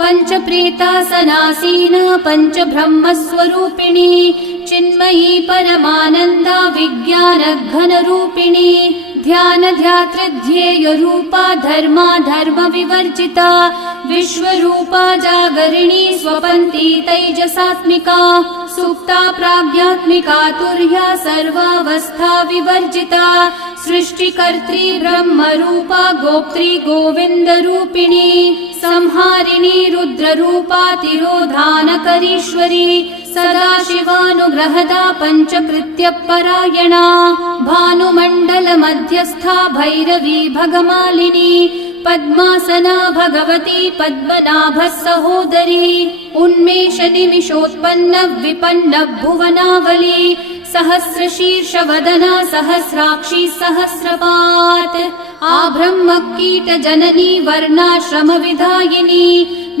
पञ्चप्रेतासनासीन पञ्चब्रह्मस्वरूपिणी चिन्मयी परमानन्दा विज्ञानघनरूपिणी ध्यानध्यातृध्येयरूपा धर्मा धर्मविवर्जिता विश्वरूपा जागरिणी स्वपन्ती तैजसात्मिका सुप्ता प्राज्ञात्मिका तुर्या सर्वावस्था विवर्जिता सृष्टिकर्त्री ब्रह्मरूपा गोप्त्री गोविन्दरूपिणी संहारिणी रुद्ररूपा तिरोधानकरीश्वरी सदाशिवानुग्रहदा पञ्चकृत्यपरायणा भानुमण्डलमध्यस्था भैरवी भगमालिनी पद्मासना भगवती पद्मनाभः सहोदरी उन्मेषनिमिषोत्पन्न विपन्न भुवनावली सहस्रशीर्षवदना सहस्राक्षी सहस्रपात् आब्रह्मकीटजननी वर्णाश्रमविधायिनी